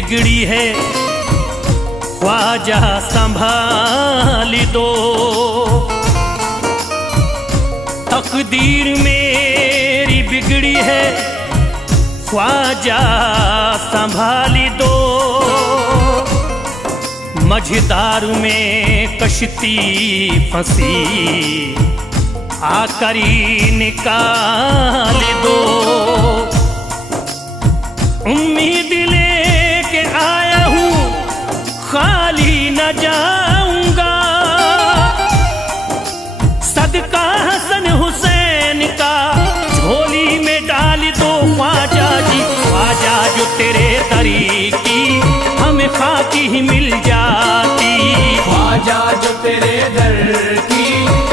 बिगड़ी है ख्वाजा संभाल दो। तकदीर मेरी बिगड़ी है ख्वाजा संभाल दो। मझधार में कश्ती फंसी आकर निकाल दो। उम्मीद लेके आया हूँ खाली न जाऊंगा। सदका हसन हुसैन का झोली में डाल दो ख्वाजा जी। ख्वाजा जो तेरे दरी की हमें खाकी ही मिल जाती। ख्वाजा जो तेरे दर की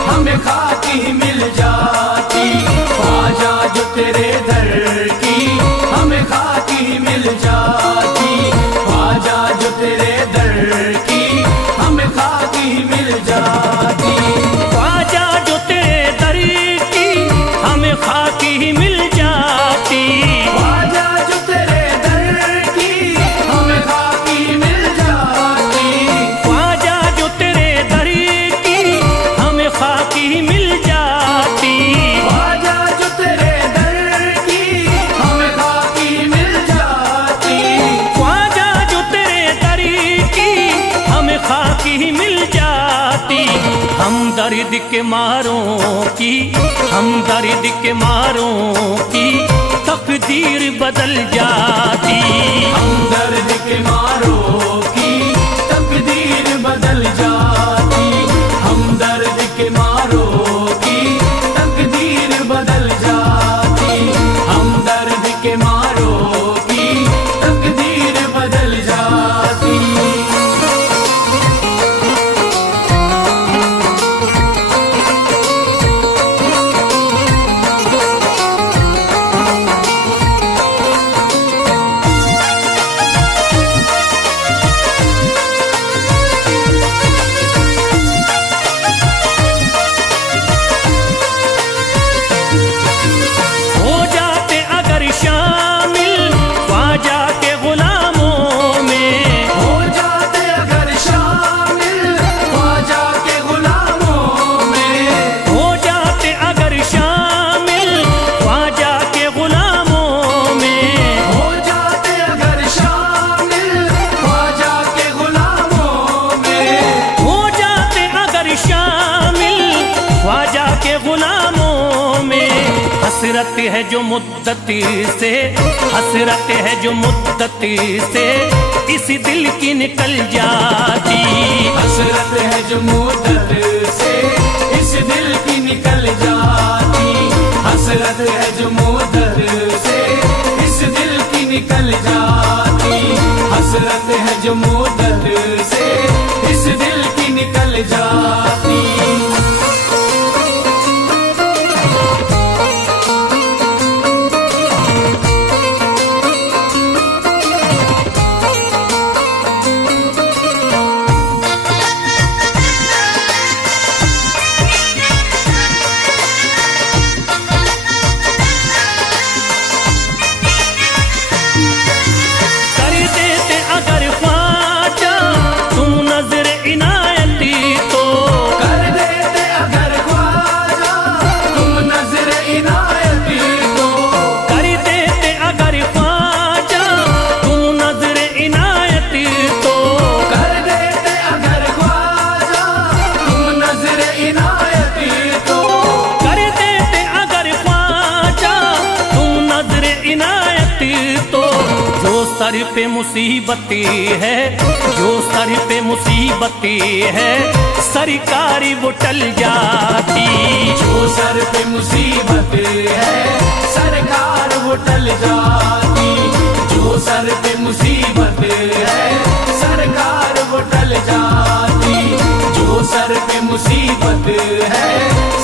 हमें खाकी ही मिल जाती। ख्वाजा जो तेरे दर की हमें खाकी ही मिल जाती। ख्वाजा जो तेरे दर की हमें खाकी ही मिल जाती। ख्वाजा जो तेरे दर की हमें खाकी ही मिल जाती। ख्वाजा जो तेरे दर की हमें खाकी मिल जाती। ख्वाजा जो तेरे दर की हमें खाकी ही मिल जाती। ख्वाजा जो तेरे दर की हमें खाकी मिल जाती। ख्वाजा जो तेरे दर की हमें खाकी ही मिल जाती। हम दर्द के मारों की, हम दर्द के मारों की तकदीर बदल जाती। हम दर्द के मारों की तकदीर बदल जाती। हम दर्द के मारों की तकदीर बदल जाती। हम दर्द के मारों की तकदीर बदल जाती। हो जाते अगर शामिल ख्वाजा के गुलामों में। हो जाते अगर शामिल ख्वाजा के गुलामों में। हो जाते अगर शामिल ख्वाजा के गुलामों में। हो जाते अगर शामिल ख्वाजा के गुलामों में। हो जाते अगर शामिल ख्वाजा के गुलामों में। हसरत है जो मुद्दत से, हसरत है जो मुद्दत से इस दिल की निकल जाती। हसरत है जो मुद्दत से इस दिल की निकल जाती। हसरत है जो मुद्दत से इस दिल की निकल जाती। हसरत है जो मुद्दत से इस दिल की निकल जाती। कर देते अगर ख्वाजा तुम नजर इनायती तो। कर देते अगर ख्वाजा तुम नजर इनायती तो। कर देते अगर ख्वाजा तुम नजर इनायती तो। कर देते अगर ख्वाजा तुम नजर इनायती तो। कर देते अगर ख्वाजा तुम नजर इनायती तो। जो सर पे मुसीबत है, जो सर पे मुसीबत है सरकारी वो टल जाती। जो सर पे मुसीबत है सरकार वो टल जाती। जो सर पे मुसीबत है सरकार वो टल जाती। जो सर पे मुसीबत है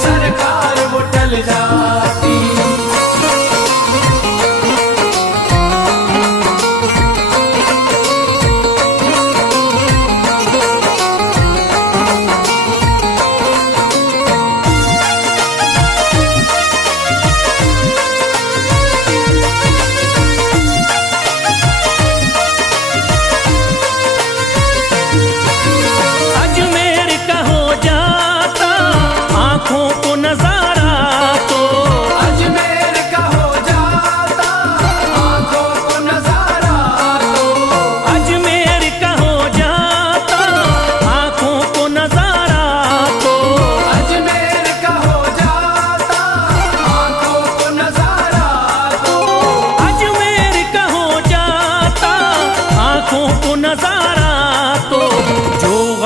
सरकार वो टल जाती।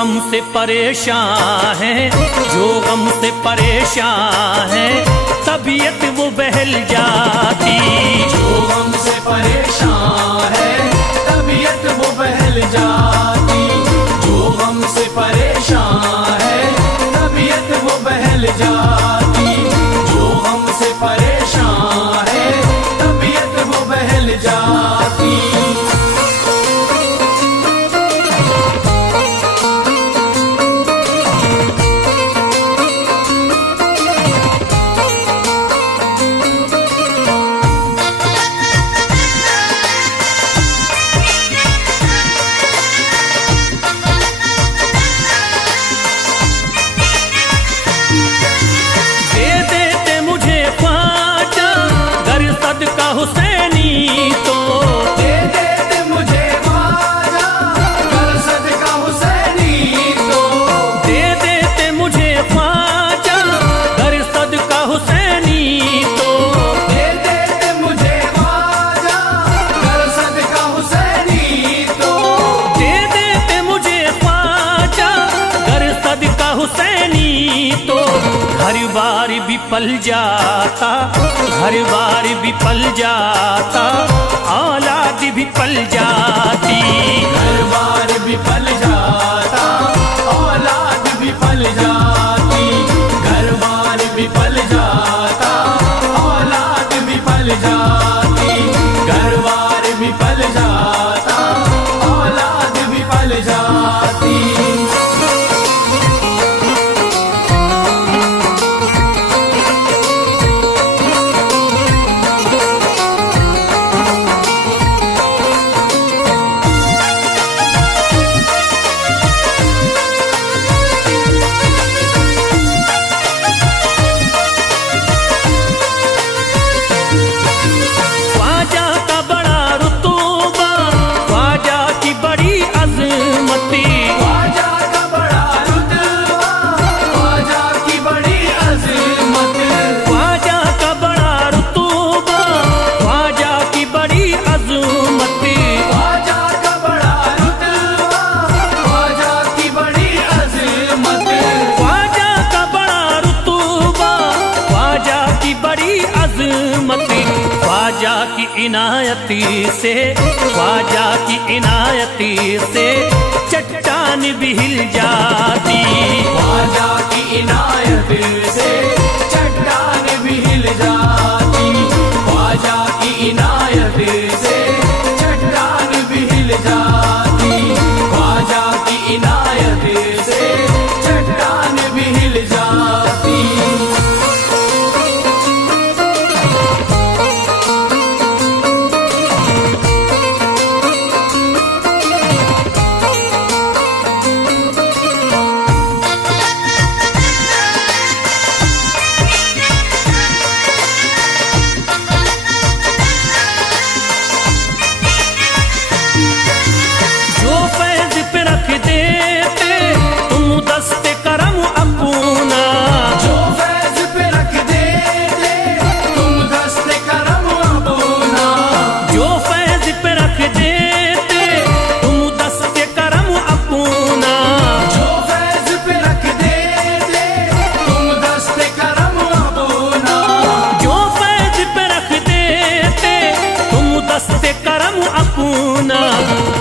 गम से परेशान है, जो गम से परेशान है, तबीयत वो बहल जाती। जो गम से परेशान है, तबीयत वो बहल जाती। जो गम से परेशान है, तबीयत वो बहल जाती। जो गम से परेशान है, तबीयत वो बहल जाती। हुसैनी तो दे देते मुझे ख्वाजा, कर सदका हुसैनी तो। दे देते मुझे ख्वाजा, कर सदका हुसैनी तो। दे देते मुझे ख्वाजा, कर सदका हुसैनी तो। दे देते मुझे ख्वाजा, कर सदका हुसैनी तो। घर बार भी पल जाता, घर बार भी पल जाता, औलाद भी पल जाती। घर बार भी पल जाता, औलाद भी पल जाती। घर बार भी पल जाता, औलाद भी पल जाती। घर बार भी पल जाता, औलाद भी पल जाती। ख्वाजा की इनायती से, ख्वाजा की इनायती से चट्टान भी हिल जाती। ख्वाजा की इनायत से चट्टान भी हिल जाती। ख्वाजा की इनायत से चट्टान भी हिल जाती। ख्वाजा की इनायत से चट्टान भी हिल जाती।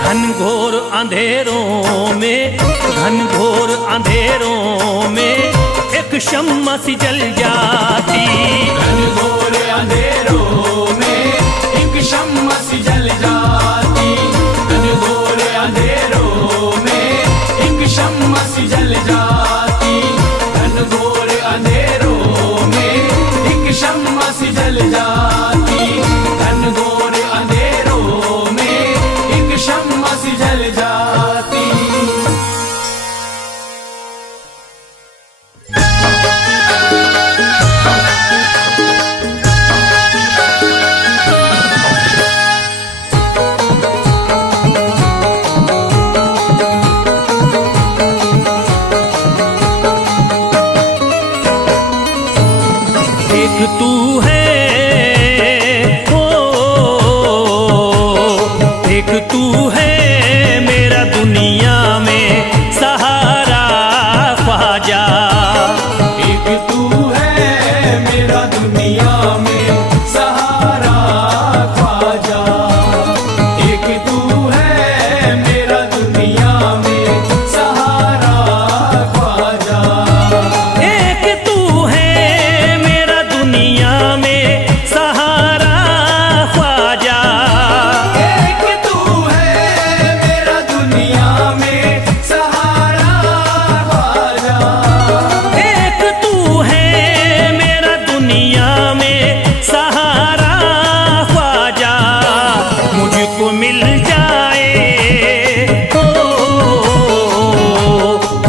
घनघोर अंधेरों में, घनघोर अंधेरों में एक शम्मा सी जल जाती। घनघोर अंधेरों में एक शम्मा सी जल जाती। घनघोर अंधेरों में एक शम्मा सी जल जाती। घनघोर अंधेरों में एक शम्मा सी जल जाती। घनघोर अंधेरों में एक शम्मा सी जल जाती।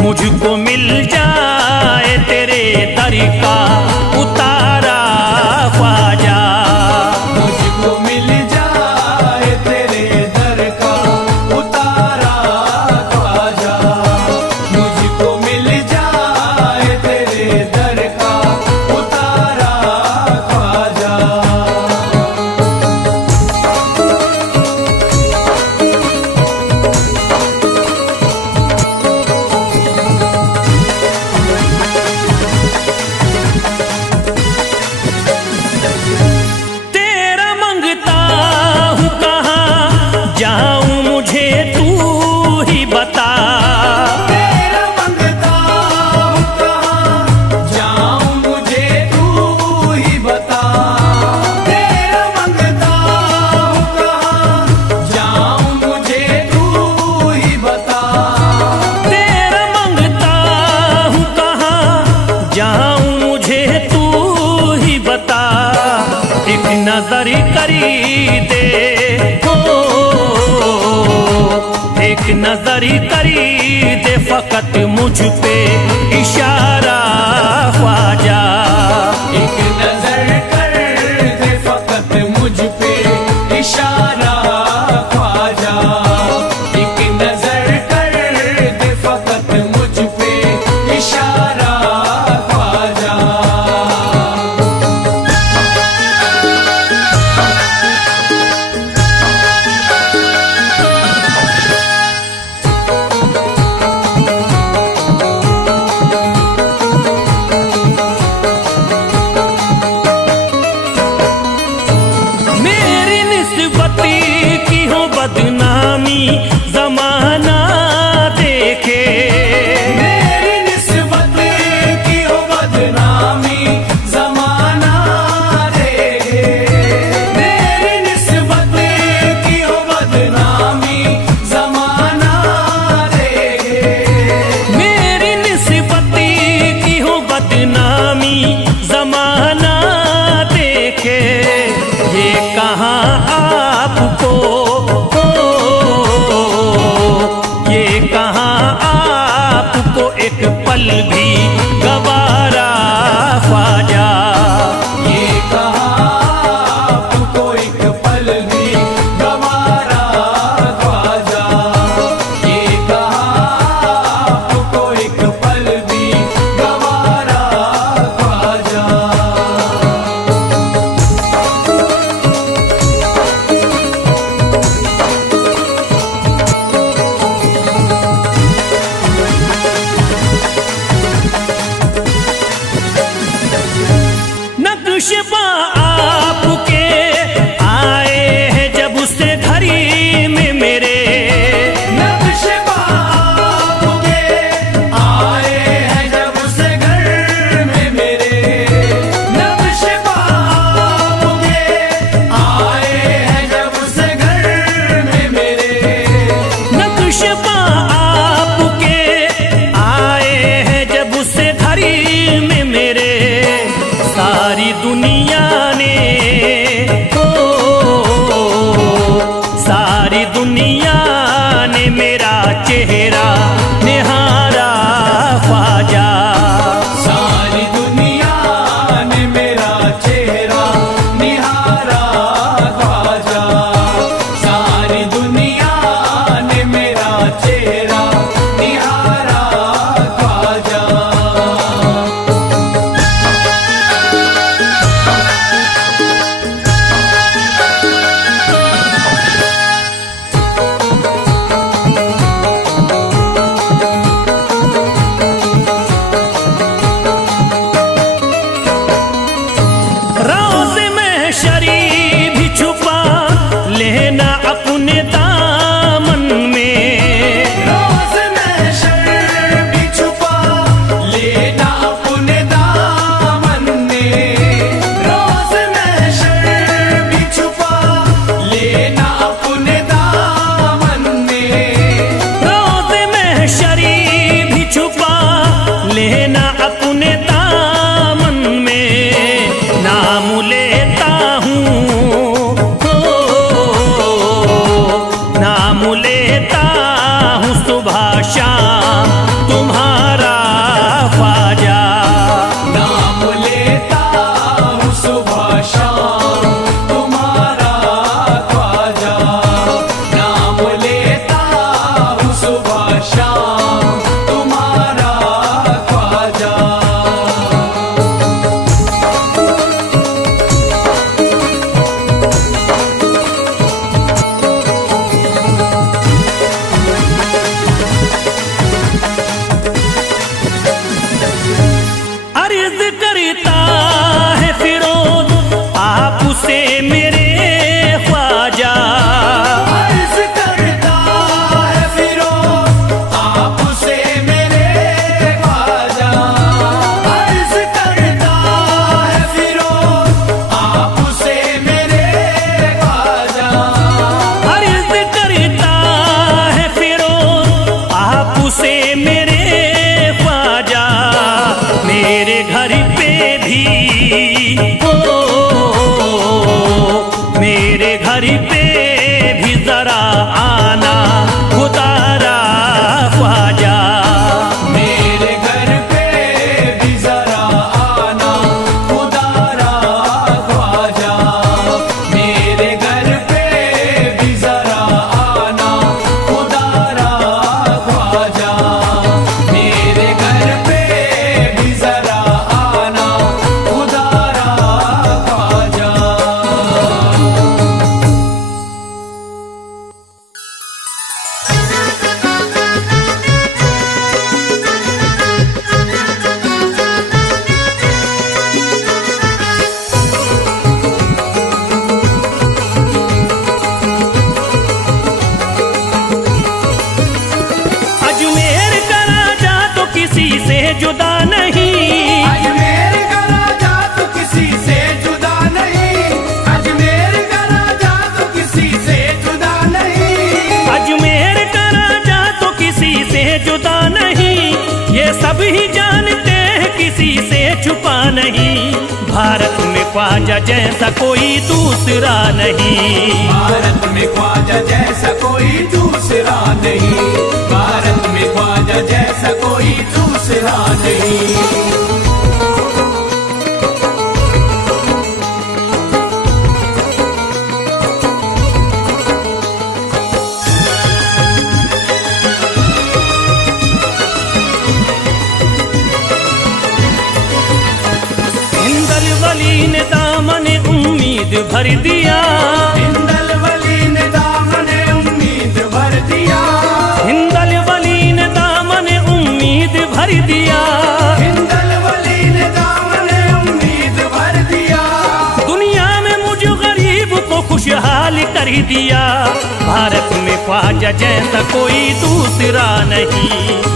मुझको मिल जाए तेरे दर का उतारा ख्वाजा। मुझको मिल जाए तेरे दर का उतारा ख्वाजा। मुझको मिल जाए तेरे दर का उतारा ख्वाजा। तेरा मंगता हूँ कहाँ जाऊं मुझे तू ही बता। तेरा मंगता हूँ कहाँ जाऊं मुझे तू ही बता। तेरा मंगता हूँ कहाँ जाऊं मुझे तू ही बता। तेरा मंगता हूँ कहाँ जाऊं मुझे तू ही बता। एक नजर करी दे हो, एक नजर करी दे फकत मुझ पे इशारा ख्वाजा। एक नजर कर दे फकत मुझ पे इशारा ख्वाजा। एक नजर कर दे फकत मुझ पे इशारा ख्वाजा। मेरी निस्बत की हो बदनामी जमाना देखे। मेरी निस्बत की हो बदनामी जमाना देखे। मेरी निस्बत की हो बदनामी जमाना देखे। मेरी निस्बत की हो बदनामी जमाना देखे। ये कहाँ आपको हो, ये कहाँ आपको एक पल भी गवारा ख्वाजा। ये कहाँ आपको एक पल भी गवारा ख्वाजा। ये कहाँ आपको एक पल भी गवारा ख्वाजा। सब ही जानते हैं किसी से छुपा नहीं, भारत में ख्वाजा जैसा कोई दूसरा नहीं। भारत में ख्वाजा जैसा कोई दूसरा नहीं, भारत में ख्वाजा जैसा कोई दूसरा नहीं। वली ने दामन उम्मीद भर दिया, हिंदल वली ने दामन उम्मीद भर दिया, हिंदल वली ने दामन उम्मीद भर दिया, हिंदल वली ने दामन उम्मीद भर दिया। दुनिया में मुझ गरीब को खुशहाल कर दिया, भारत में ख्वाजा जैसा कोई दूसरा नहीं।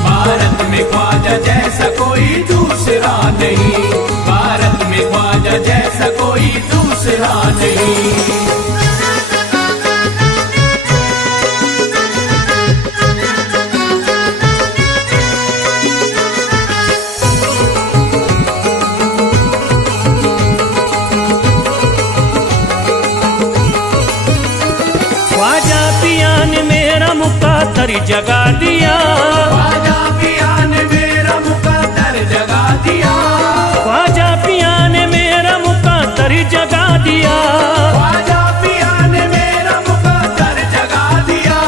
भारत में ख्वाजा जैसा कोई दूसरा नहीं, भारत में ख्वाजा जैसा कोई दूसरा नहीं। ख्वाजा पिया ने मेरा मुकद्दर जगा दिया, ख्वाजा पिया ने मेरा मुकद्दर जगा दिया, ख्वाजा पिया ने मेरा मुकद्दर जगा दिया, ख्वाजा पिया ने मेरा मुकद्दर जगा दिया।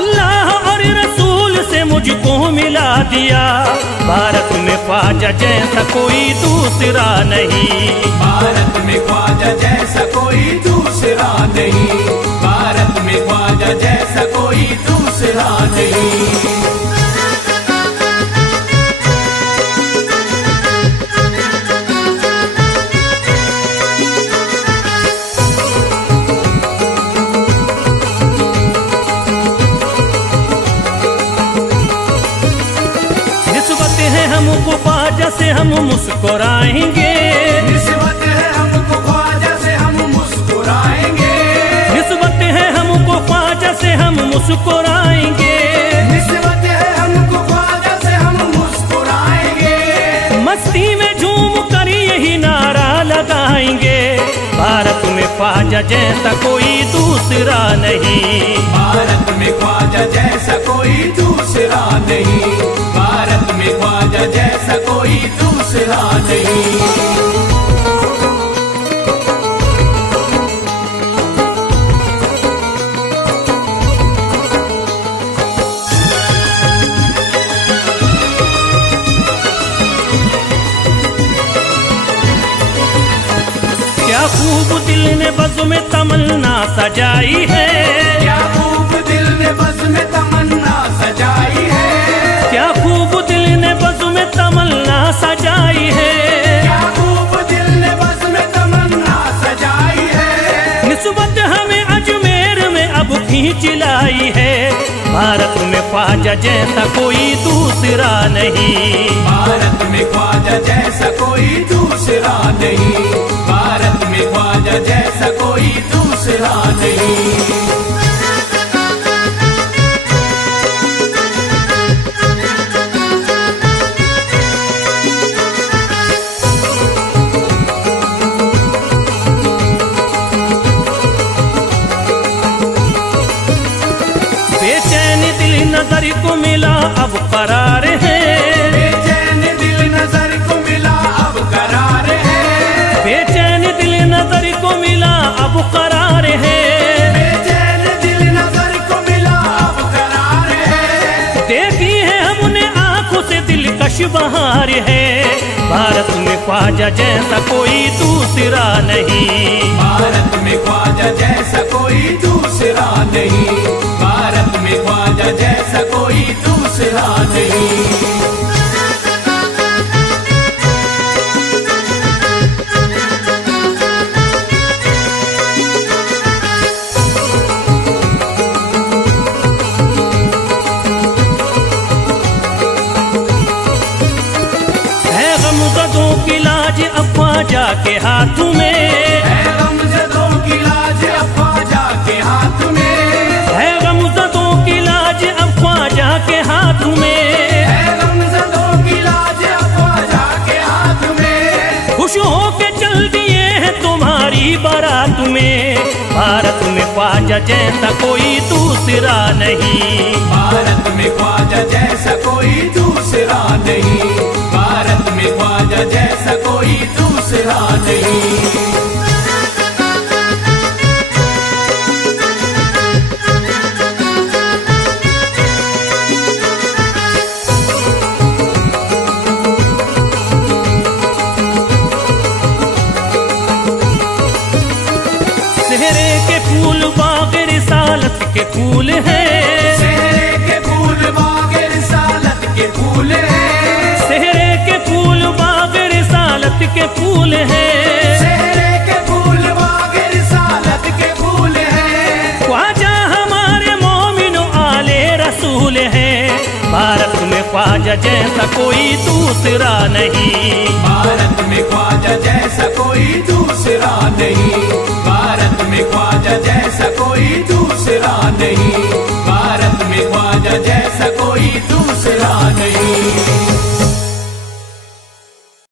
अल्लाह और रसूल से मुझको मिला दिया, भारत में ख्वाजा जैसा कोई दूसरा नहीं। भारत में ख्वाजा जैसा कोई दूसरा नहीं, भारत में ख्वाजा जैसा कोई दूसरा नहीं। निस्बत है हमको ख्वाजा से हम मुस्कुराएंगे, निस्बत है हमको ख्वाजा से हम मुस्कुराएंगे, निस्बत है हमको ख्वाजा से हम मुस्कुराएंगे, निस्बत है हमको ख्वाजा से हम मुस्कुराएंगे। मस्ती में झूम कर यही नारा लगाएंगे, भारत में ख्वाजा जैसा कोई दूसरा नहीं। भारत में ख्वाजा जैसा कोई दूसरा नहीं, भारत में ख्वाजा जैसा कोई दूसरा नहीं। क्या खूब दिल ने बज़्म में तमन्ना सजाई है, क्या खूब दिल ने बज़्म में तमन्ना सजाई है, क्या खूब दिल ने बज़्म में तमन्ना सजाई है, क्या खूब दिल ने बज़्म में तमन्ना सजाई है। निस्बत हमें अजमेर में अब खींच लाई है, भारत में ख्वाजा जैसा कोई दूसरा नहीं। भारत में ख्वाजा जैसा कोई दूसरा नहीं, भारत में ख्वाजा जैसा कोई दूसरा नहीं। बेचैन दिल नजर को मिला अब करार है, बेचैन दिल नजर को मिला अब करार है, बेचैन दिल नजर को मिला अब करार है, बेचैन दिल नजर को मिला अब करार है। देखी है हमने आंखों से दिलकश बहार है, भारत में ख्वाजा जैसा कोई दूसरा नहीं। भारत में ख्वाजा जैसा कोई दूसरा नहीं, भारत में ख्वाजा जैसा कोई दूसरा नहीं। है गमज़दों की लाज अब ख्वाजा के हाथ में, है गमज़दों की लाज अब ख्वाजा के हाथ में, है गमज़दों की लाज अब ख्वाजा के हाथ में, है गमज़दों की ख्वाजा जैसा कोई दूसरा नहीं। भारत में ख्वाजा जैसा कोई दूसरा नहीं, भारत में ख्वाजा जैसा कोई दूसरा नहीं। सेहरे के फूल बाग रिसालत के फूल हैं, सेहरे के फूल बाग रिसालत के फूल हैं, सेहरे के फूल बाग रिसालत के फूल हैं, सेहरे के फूल बाग रिसालत के फूल हैं। ख्वाजा हमारे मोमिनो आले रसूल हैं। भारत में ख्वाजा जैसा कोई दूसरा नहीं, भारत में ख्वाजा जैसा कोई दूसरा नहीं, भारत में ख्वाजा जैसा कोई दूसरा नहीं, भारत में ख्वाजा जैसा कोई दूसरा